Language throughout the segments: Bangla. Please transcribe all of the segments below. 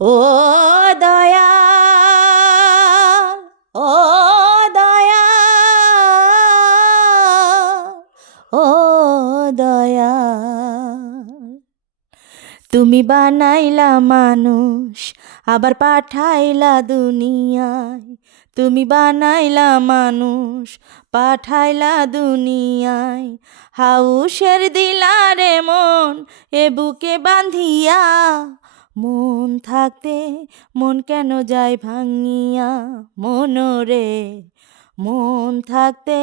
ও দয়াল, ও দয়াল, ও দয়াল, তুমি বানাইলা মানুষ আবার পাঠাইলা দুনিয়ায়। তুমি বানাইলা মানুষ পাঠাইলা দুনিয়ায়। হাউসের দিলারে মন এ বুকে বাঁধিয়া, মন থাকতে মন কেন যায় ভাঙিয়া। মনরে মন থাকতে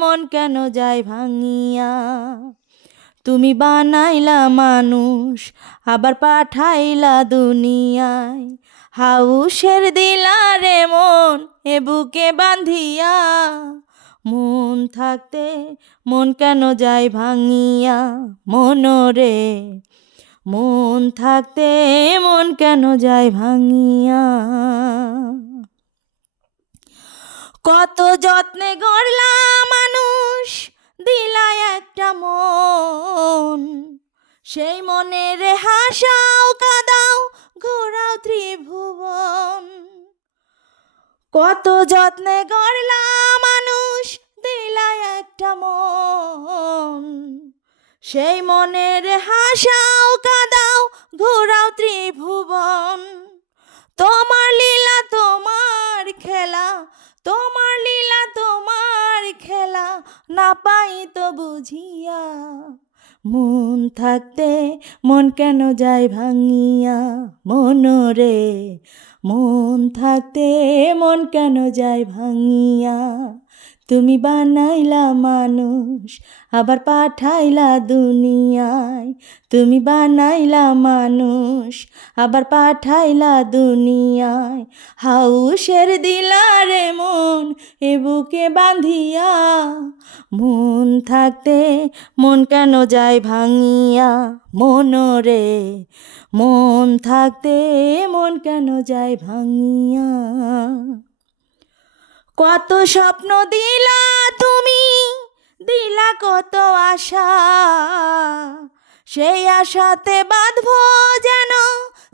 মন কেন যায় ভাঙিয়া। তুমি বানাইলা মানুষ আবার পাঠাইলা দুনিয়ায়। হাউসের দিলারে মন এ বুকে বাঁধিয়া, মন থাকতে মন কেন যায় ভাঙিয়া। মনরে মন থাকতে মন কেন যায় ভাঙিয়া। কত যত্নে গড়লা মানুষ দিলা একটা মন, সেই মনের হাসাও কাদাও ঘোরাও ত্রিভুবন। কত যত্নে গড়লা মানুষ দিলা একটা মন, সেই মনের হাসাও কাদাও ঘোরাও ত্রিভুবন। তোমার লীলা তোমার খেলা, তোমার লীলা তোমার খেলা, না পাই তো বুঝিয়া। মন থাকতে মন কেন যায় ভাঙিয়া। মনরে মন থাকতে মন কেন যায় ভাঙিয়া। তুমি বানাইলা মানুষ আবার পাঠাইলা দুনিয়ায়। তুমি বানাইলা মানুষ আবার পাঠাইলা দুনিয়ায়। হাউসের দিলারে মন এ বুকে বাঁধিয়া, মন থাকতে মন কেন যায় ভাঙিয়া। মনরে মন থাকতে মন কেন যায় ভাঙিয়া। কত স্বপ্ন দিলা তুমি, দিলা কত আশা, সেই আশাতে বাঁধব যেন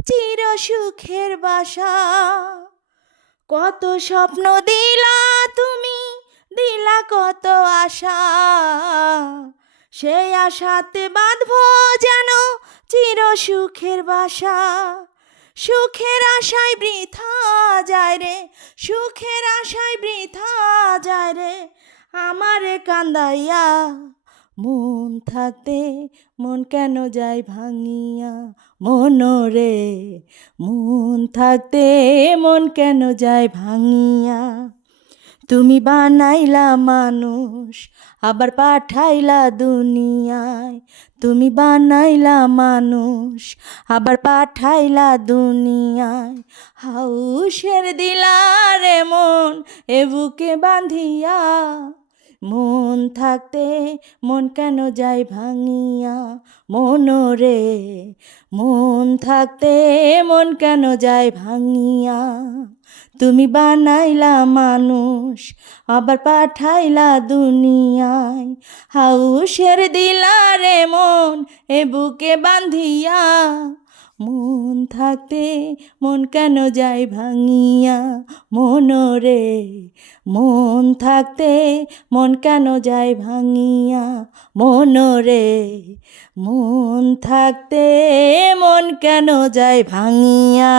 চির সুখের বাসা। কত স্বপ্ন দিলা তুমি, দিলা কত আশা, সেই আশাতে বাঁধব যেন চির সুখের বাসা। সুখের আশায় বৃথা যায় রে, সুখের আশায় বৃথা যায় রে আমারে কান্দাইয়া। মন থাকতে মন কেন যায় ভাঙিয়া। মনরে মন থাকতে মন কেন যায় ভাঙিয়া। তুমি বানাইলা মানুষ আবার পাঠাইলা দুনিয়ায়। তুমি বানাইলা মানুষ আবার পাঠাইলা দুনিয়ায়। হাউসের দিলারে মন এ বুকে বাঁধিয়া, মন থাকতে মন কেন যায় ভাঙিয়া। মনরে মন থাকতে মন কেন যায় ভাঙিয়া। তুমি বানাইলা মানুষ আবার পাঠাইলা দুনিয়ায়। হাউসের দিলারে মন এ বুকে বাঁধিয়া, মন থাকতে মন কেন যায় ভাঙিয়া। মনরে মন থাকতে মন কেন যায় ভাঙিয়া। মনরে মন থাকতে মন কেন যায় ভাঙিয়া।